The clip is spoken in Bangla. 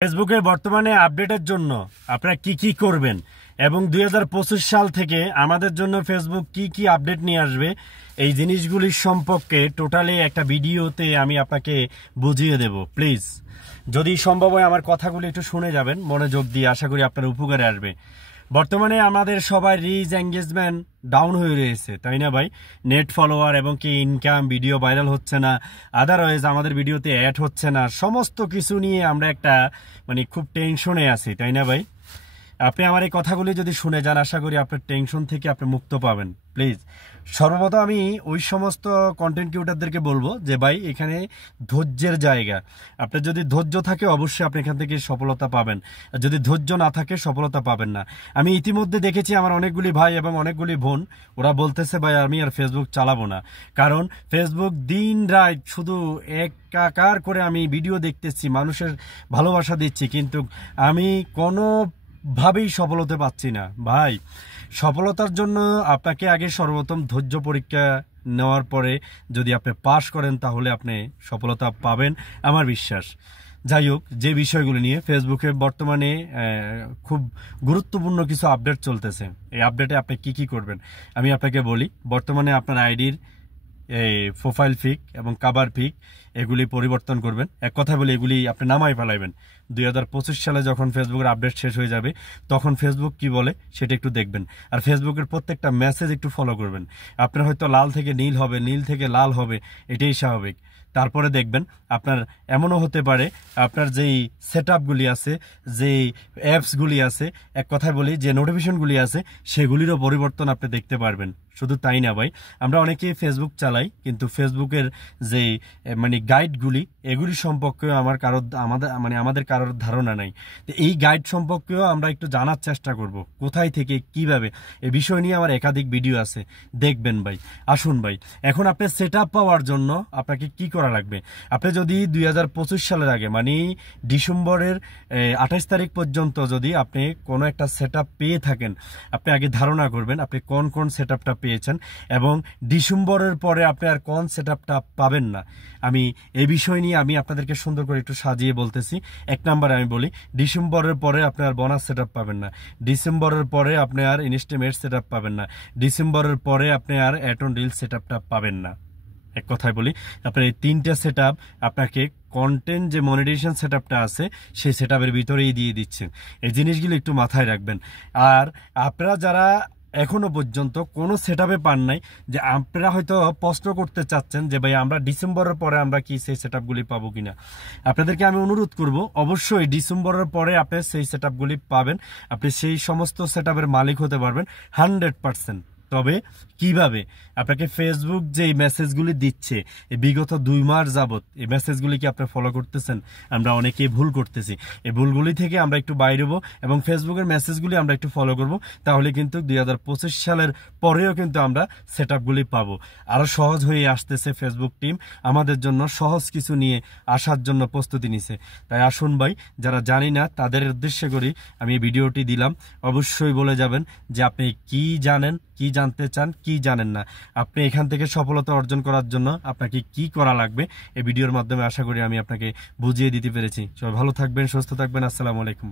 ফেসবুকের বর্তমানে আপডেটের জন্য আপনারা কি করবেন এবং 2025 সাল থেকে আমাদের জন্য ফেসবুক কি আপডেট নিয়ে আসবে এই জিনিসগুলির সম্পর্কে টোটালি একটা ভিডিওতে আমি আপনাকে বুঝিয়ে দেব। প্লিজ যদি সম্ভব হয় আমার কথাগুলি একটু শুনে যাবেন মনোযোগ দিয়ে, আশা করি আপনার উপকারে আসবে। বর্তমানে আমাদের সবাই রিচ এঙ্গেজমেন্ট ডাউন হয়ে রয়েছে, তাই না ভাই? নেট ফলোয়ার এবং কি ইনকাম, ভিডিও ভাইরাল হচ্ছে না, আদারওয়াইজ আমাদের ভিডিওতে অ্যাড হচ্ছে না, সমস্ত কিছু নিয়ে আমরা একটা খুব টেনশনে আছি, তাই না ভাই? আপনি আমার এই কথাগুলি যদি শুনে যান, আশা করি আপনার টেনশন থেকে আপনি মুক্ত পাবেন। প্লিজ সর্বপ্রথম আমি ওই সমস্ত কন্টেন্ট ক্রিয়েটরদেরকে বলবো যে ভাই এখানে ধৈর্যের জায়গা। আপনার যদি ধৈর্য থাকে অবশ্যই আপনি এখান থেকে সফলতা পাবেন, আর যদি ধৈর্য না থাকে সফলতা পাবেন না। আমি ইতিমধ্যে দেখেছি আমার অনেকগুলি ভাই এবং অনেকগুলি বোন, ওরা বলতেছে ভাই আমি আর ফেসবুক চালাবো না, কারণ ফেসবুক দিন রাত শুধু একাকার করে আমি ভিডিও দেখতেছি, মানুষের ভালোবাসা দিচ্ছি, কিন্তু আমি কোনো ভাবেই সফল হতে পারছি না। ভাই সফলতার জন্য আপনাকে আগে সর্বপ্রথম ধৈর্য পরীক্ষা নেওয়ার পরে যদি আপনি পাস করেন তাহলে আপনি সফলতা পাবেন, আমার বিশ্বাস। যাই হোক, যে বিষয়গুলো নিয়ে ফেসবুকে বর্তমানে খুব গুরুত্বপূর্ণ কিছু আপডেট চলতেছে, এই আপডেটে আপনি কি করবেন আমি আপনাকে বলি। বর্তমানে আপনার আইডির এই প্রোফাইল পিক এবং কাভার পিক এগুলি পরিবর্তন করবেন। এক কথা বলি, এগুলি আপনি নামাই ফেলাইবেন। 2025 সালে যখন ফেসবুকের আপডেট শেষ হয়ে যাবে তখন ফেসবুক কি বলে সেটা একটু দেখবেন, আর ফেসবুকের প্রত্যেকটা মেসেজ একটু ফলো করবেন। আপনার হয়তো লাল থেকে নীল হবে, নীল থেকে লাল হবে, এটাই স্বাভাবিক। তারপরে দেখবেন আপনার এমনও হতে পারে আপনার যেই সেট আপগুলি আছে, যেই অ্যাপসগুলি আছে, এক কথায় বলি যে নোটিফিকেশনগুলি আছে, সেগুলিরও পরিবর্তন আপনি দেখতে পারবেন। শুধু তাই না ভাই, আমরা অনেকেই ফেসবুক চালাই, কিন্তু ফেসবুকের যে গাইডগুলি এগুলি সম্পর্কেও আমাদের কারোর ধারণা নাই। তো এই গাইড সম্পর্কেও আমরা একটু জানার চেষ্টা করব, কোথায় থেকে কিভাবে, এই বিষয় নিয়ে আমার একাধিক ভিডিও আছে, দেখবেন ভাই। আসুন ভাই, এখন আপনি সেট আপ পাওয়ার জন্য আপনাকে কি করা লাগবে। আপনি যদি 2025 সালের আগে ডিসেম্বরের 28 তারিখ পর্যন্ত যদি আপনি কোনো একটা সেট আপ পেয়ে থাকেন, আপনি আগে ধারণা করবেন আপনি কোন সেট আপটা পেয়েছেন এবং ডিসেম্বরের পরে আপনি আর কোন সেট আপটা পাবেন না। আমি এই বিষয় নিয়ে আমি আপনাদেরকে সুন্দর করে একটু সাজিয়ে বলতেছি। এক নম্বরে আমি বলি, ডিসেম্বরের পরে আপনি আর বোনাস সেট আপ পাবেন না, ডিসেম্বরের পরে আপনি আর ইনস্টিমেট সেট আপ পাবেন না, ডিসেম্বরের পরে আপনি আর অ্যাড অন রিল সেট আপটা পাবেন না। এক কথায় বলি, আপনার এই তিনটা সেট আপ আপনাকে কন্টেন্ট যে মনিটাইজেশন সেট আপটা আছে সেই সেট আপের ভিতরেই দিয়ে দিচ্ছেন। এই জিনিসগুলো একটু মাথায় রাখবেন। আর আপনারা যারা এখনো পর্যন্ত কোনো সেট আপে পান নাই, যে আপনারা হয়তো প্রশ্ন করতে চাচ্ছেন যে ভাই আমরা ডিসেম্বরের পরে আমরা কি সেই সেট আপগুলি পাবো কিনা, আপনাদেরকে আমি অনুরোধ করব অবশ্যই ডিসেম্বরের পরে আপনি সেই সেট আপগুলি পাবেন, আপনি সেই সমস্ত সেট আপের মালিক হতে পারবেন 100%। তবে কিভাবে? আপনাকে ফেসবুক যে মেসেজগুলি দিচ্ছে বিগত 2 মাস যাবত, এই মেসেজগুলি কি আপনি ফলো করতেছেন? আমরা অনেকেই ভুল করতেছি, এই ভুলগুলি থেকে আমরা একটু বাইরে হবো এবং ফেসবুকের মেসেজগুলি আমরা একটু ফলো করব, তাহলে কিন্তু 2025 সালের পরেও কিন্তু আমরা সেট আপগুলি পাবো। আরো সহজ হয়ে আসতেছে, ফেসবুক টিম আমাদের জন্য সহজ কিছু নিয়ে আসার জন্য প্রস্তুতি নিছে। তাই আসুন ভাই, যারা জানি না তাদের উদ্দেশ্য করি আমি এই ভিডিওটি দিলাম। অবশ্যই বলে যাবেন যে আপনি কি জানেন, কি জানতে চান, কি জানেন না। আপনি এখান থেকে সফলতা অর্জন করার জন্য আপনাকে কি করা লাগবে এই ভিডিওর মাধ্যমে আশা করি আমি আপনাকে বুঝিয়ে দিতে পেরেছি। সবাই ভালো থাকবেন, সুস্থ থাকবেন। আসসালামু আলাইকুম।